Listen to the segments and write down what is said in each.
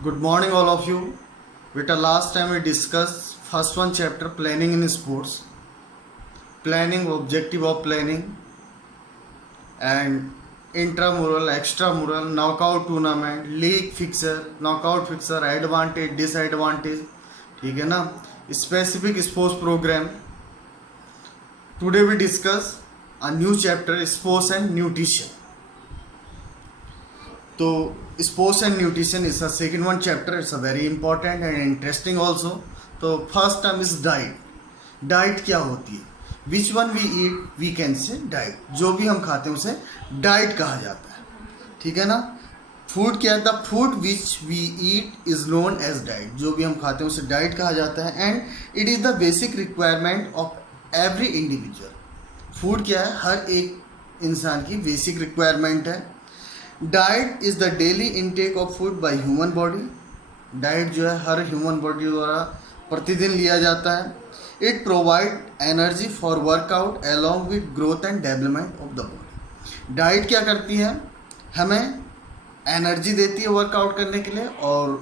Good morning, all of you. With the last time we discussed first one chapter planning in sports, planning, objective of planning, and intramural, extramural, knockout tournament, league fixer, knockout fixer, advantage, disadvantage. ठीक है ना? Specific sports program. Today we discuss a new chapter, sports and nutrition. तो sports and nutrition is a second one chapter. It's a very important and interesting also. तो first term is diet. Diet क्या होती है? Which one we eat we can say diet. जो भी हम खाते हैं उसे डाइट कहा जाता है. ठीक है ना? फूड क्या है? The food which we eat is known as diet. जो भी हम खाते हैं उसे डाइट कहा जाता है. And it is the basic requirement of every individual. Food क्या है? हर एक इंसान की बेसिक रिक्वायरमेंट है. Diet is the daily intake of food by human body. Diet जो है हर ह्यूमन बॉडी द्वारा प्रतिदिन लिया जाता है. It provide energy for workout along with growth and development of the body. Diet क्या करती है? हमें एनर्जी देती है वर्कआउट करने के लिए और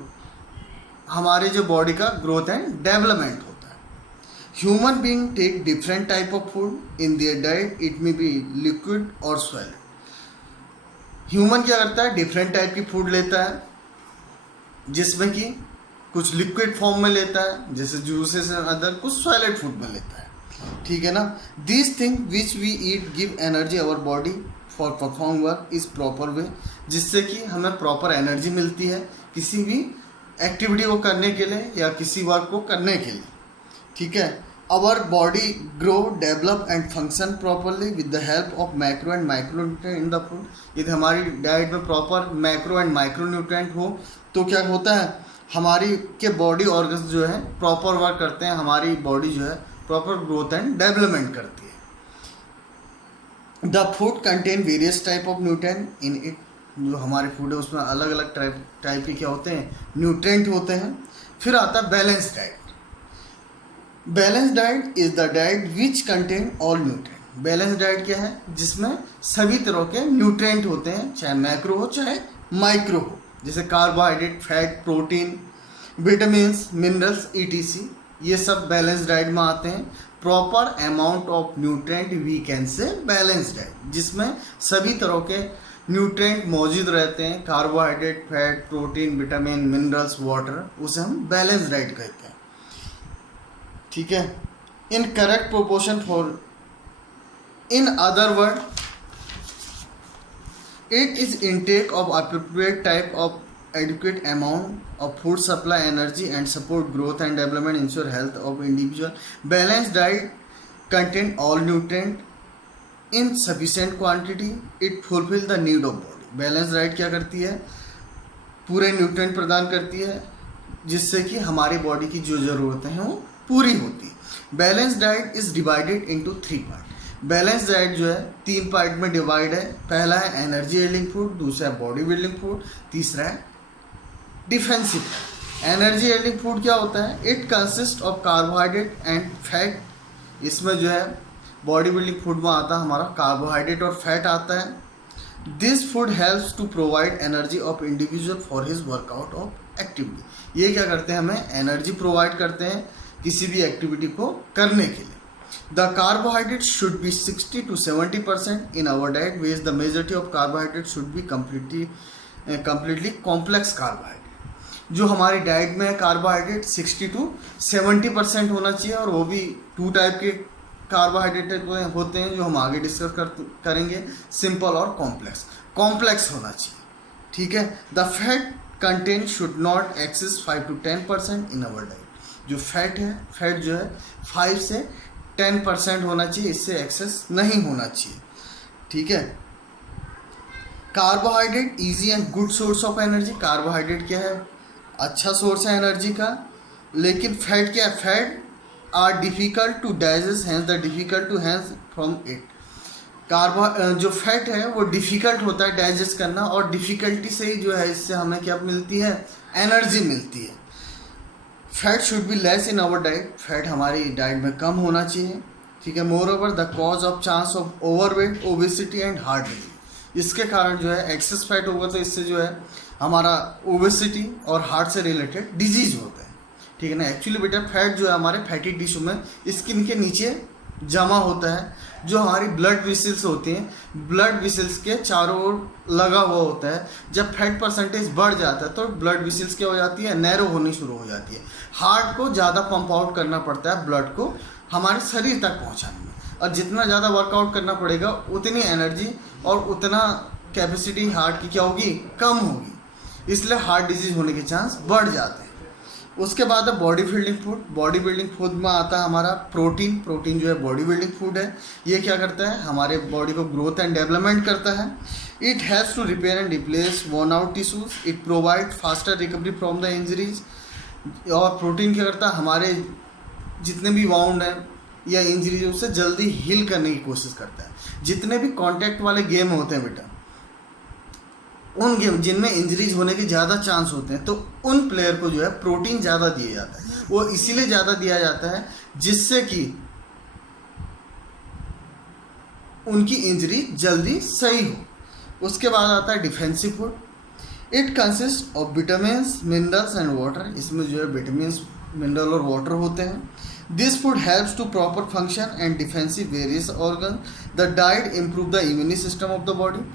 हमारे जो बॉडी का ग्रोथ एंड डेवलपमेंट होता है. Human being take different type of food in their diet. It may be liquid और सॉलिड. ह्यूमन क्या करता है? डिफरेंट टाइप की फूड लेता है, जिसमें कि कुछ लिक्विड फॉर्म में लेता है जैसे जूसेस एंड अदर, कुछ सॉलिड फूड में लेता है. ठीक है ना? This thing which we eat give energy our body for perform work is proper way. जिससे कि हमें प्रॉपर एनर्जी मिलती है किसी भी एक्टिविटी को करने के लिए या किसी वर्क को करने के लिए. ठीक है? Our body grow, develop and function properly with the help of macro and micronutrient in the food. यदि हमारी डाइट में प्रॉपर मैक्रो एंड माइक्रोन्यूट्रिएंट हो तो क्या होता है? हमारी के बॉडी ऑर्गन्स जो है प्रॉपर वर्क करते हैं. हमारी बॉडी जो है प्रॉपर ग्रोथ एंड डेवलपमेंट करती है. The food contain various type of nutrient in it. जो हमारे फूड है उसमें अलग अलग टाइप के क्या होते हैं? न्यूट्रिएंट होते हैं. फिर आता है balance diet. Balance diet is the diet which contain all nutrient. Balance diet क्या है? जिसमें सभी तरह के न्यूट्रिएंट होते हैं, चाहे मैक्रो हो चाहे माइक्रो हो, जैसे carbohydrate, fat, protein, vitamins, minerals etc. ये सब बैलेंस डाइट में आते हैं. Proper amount of nutrient we can say balance diet, जिसमें सभी तरह के न्यूट्रिएंट मौजूद रहते हैं. Carbohydrate, fat, protein, vitamin, minerals, water, उसे हम बैलेंस डाइट कहते हैं. ठीक है? In correct proportion for, in other word, it is intake of appropriate type of adequate amount of food supply energy and support growth and development, ensure health of individual. Balanced diet contain all nutrient in sufficient quantity. It fulfill the need of body. Balanced diet क्या करती है? पूरे nutrient प्रदान करती है जिससे कि हमारी बॉडी की जो ज़रूरतें हैं वो पूरी होती है. Balance diet is divided into 3 part. Balance diet जो है 3 पार्ट में डिवाइड है. पहला है एनर्जी बिल्डिंग फूड, दूसरा है बॉडी बिल्डिंग फूड, तीसरा है डिफेंसिव. एनर्जी बिल्डिंग फूड क्या होता है? It consist of carbohydrate and fat. इसमें जो है बॉडी बिल्डिंग फूड में आता है हमारा कार्बोहाइड्रेट और फैट आता है. This food helps to provide energy of individual for his workout of activity. ये क्या करते हैं? हमें एनर्जी प्रोवाइड करते हैं किसी भी एक्टिविटी को करने के लिए. The carbohydrate should be 60 to 70% in our diet, whereas the majority of carbohydrate should be completely complex carbohydrate. जो हमारी डाइट में है कार्बोहाइड्रेट 60 to 70% होना चाहिए. और वो भी 2 टाइप के कार्बोहाइड्रेट होते हैं जो हम आगे डिस्कस करेंगे, सिंपल और कॉम्प्लेक्स. कॉम्प्लेक्स होना चाहिए. ठीक है? The fat content should not excess 5 to 10% in our diet. जो फैट है, फैट जो है 5 से 10% होना चाहिए, इससे एक्सेस नहीं होना चाहिए. ठीक है? Carbohydrate easy and good source of energy. Carbohydrate क्या है? अच्छा सोर्स है एनर्जी का. लेकिन फैट क्या है? Fat are difficult to digest, hence the difficult to hence from it. जो फैट है वो डिफ़िकल्ट होता है डाइजेस्ट करना, और डिफ़िकल्टी से ही जो है इससे हमें क्या मिलती है? एनर्जी मिलती है. Fat should be less in our diet. Fat हमारी डाइट में कम होना चाहिए. ठीक है? Moreover the cause of chance of overweight, obesity and heart disease. इसके कारण जो है एक्सेस फैट होगा तो इससे जो है हमारा ओबेसिटी और हार्ट से रिलेटेड डिजीज होते हैं, ठीक है ना। एक्चुअली बेटा फैट जो है हमारे फैटी टिश्यू में स्किन के नीचे जमा होता है, जो हमारी ब्लड वेसल्स होती हैं, ब्लड वेसल्स के चारों ओर लगा हुआ होता है। जब फैट परसेंटेज बढ़ जाता है तो ब्लड वेसल्स क्या हो जाती है, नैरो होनी शुरू हो जाती है। हार्ट को ज़्यादा पंप आउट करना पड़ता है ब्लड को हमारे शरीर तक पहुंचाने में, और जितना ज़्यादा वर्कआउट करना पड़ेगा उतनी एनर्जी और उतना कैपेसिटी हार्ट की क्या होगी, कम होगी, इसलिए हार्ट डिजीज होने के चांस बढ़ जाते हैं। उसके बाद है body building food. Body building food में आता है हमारा प्रोटीन। प्रोटीन जो है बॉडी बिल्डिंग फूड है। ये क्या करता है, हमारे बॉडी को ग्रोथ एंड डेवलपमेंट करता है। It has to repair and replace worn out tissues. It provide faster recovery from the injuries. और प्रोटीन क्या करता है, हमारे जितने भी वाउंड हैं या इंजरीज उससे जल्दी हील करने की कोशिश करता है। जितने भी कॉन्टैक्ट वाले गेम होते हैं बेटा, उन गेम जिनमें इंजरीज होने के ज़्यादा चांस होते हैं, तो उन प्लेयर को जो है प्रोटीन ज़्यादा दिया जाता है। वो इसीलिए ज़्यादा दिया जाता है जिससे कि उनकी इंजरी जल्दी सही हो। उसके बाद आता है defensive food. It consist of vitamins, minerals and water. इसमें जो है विटामिन्स, मिनरल और वाटर होते हैं। This food helps to proper function and defensive various organ. The diet improve the immune system of the body.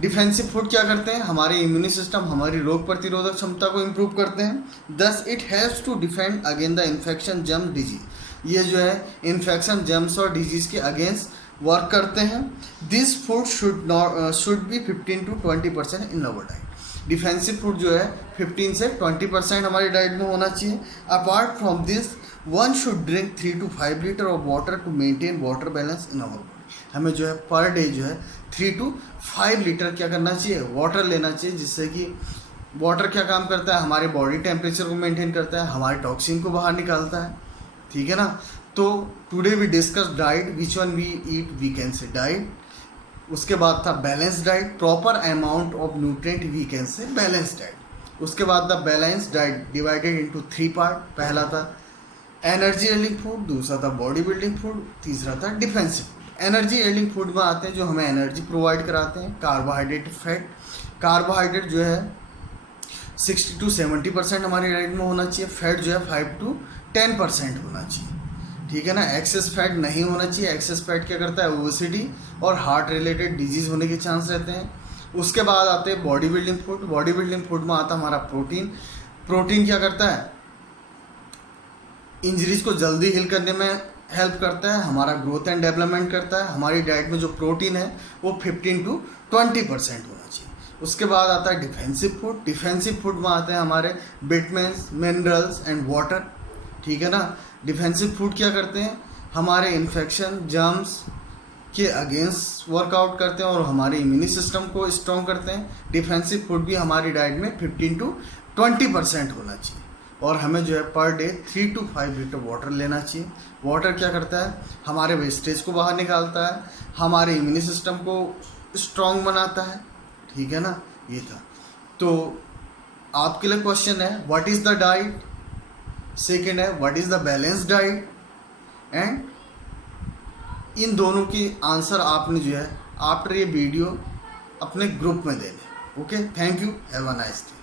Defensive food क्या करते हैं, हमारे इम्यूनी सिस्टम, हमारी रोग प्रतिरोधक क्षमता को इम्प्रूव करते हैं। Thus it helps to defend against the infection, germ, disease. ये जो है इन्फेक्शन, जर्म्स और डिजीज के अगेंस्ट वर्क करते हैं। This food should be 15 to 20% in our diet. Defensive food जो है 15 से 20% हमारी डाइट में होना चाहिए। Apart from this one should drink 3 to 5 litre of water to maintain water balance in our body. हमें जो है पर डे जो है 3 to 5 लीटर क्या करना चाहिए, वाटर लेना चाहिए, जिससे कि वाटर क्या काम करता है, हमारे बॉडी टेम्परेचर को मेंटेन करता है, हमारे टॉक्सिन को बाहर निकालता है, ठीक है ना। तो today we discuss diet, which one we eat, we can say diet. उसके बाद था balance diet, proper amount of nutrient, we can say balance diet. उसके बाद the balance diet divided into 3 part. पहला था एनर्जी एल्डिंग फूड, दूसरा था body building food, तीसरा था डिफेंसिव फूड। एनर्जी एल्डिंग फूड में आते हैं जो हमें एनर्जी प्रोवाइड कराते हैं, कार्बोहाइड्रेट, फैट। कार्बोहाइड्रेट जो है 60 to 70% हमारी डाइट में होना चाहिए। फैट जो है 5 to 10% होना चाहिए, ठीक है ना। एक्सेस फैट नहीं होना चाहिए। एक्सेस फैट क्या करता है, ओबेसिटी और हार्ट रिलेटेड डिजीज होने के चांस रहते हैं। उसके बाद आते हैं body building food. Body building food में आता है हमारा प्रोटीन। प्रोटीन क्या करता है, इंजरीज को जल्दी हील करने में हेल्प करता है, हमारा ग्रोथ एंड डेवलपमेंट करता है। हमारी डाइट में जो प्रोटीन है वो 15 to 20% होना चाहिए। उसके बाद आता है डिफेंसिव फूड। डिफेंसिव फूड में आते हैं हमारे विटामिन्स, मिनरल्स एंड वाटर, ठीक है ना। डिफेंसिव फूड क्या करते हैं, हमारे इन्फेक्शन, जर्म्स के अगेंस्ट वर्कआउट करते हैं और हमारे इम्यूनी सिस्टम को स्ट्रॉन्ग करते हैं। डिफेंसिव फूड भी हमारी डाइट में 15 to 20% होना चाहिए। और हमें जो है per day 3 to 5 litre water लेना चाहिए। वाटर क्या करता है, हमारे वेस्टेज को बाहर निकालता है, हमारे इम्यूनी सिस्टम को स्ट्रॉन्ग बनाता है, ठीक है ना। ये था। तो आपके लिए क्वेश्चन है, what is the diet. Second है, what is the balance diet. And इन दोनों की आंसर आपने जो है आफ्टर ये वीडियो अपने ग्रुप में देने। Okay, thank you, have a nice day.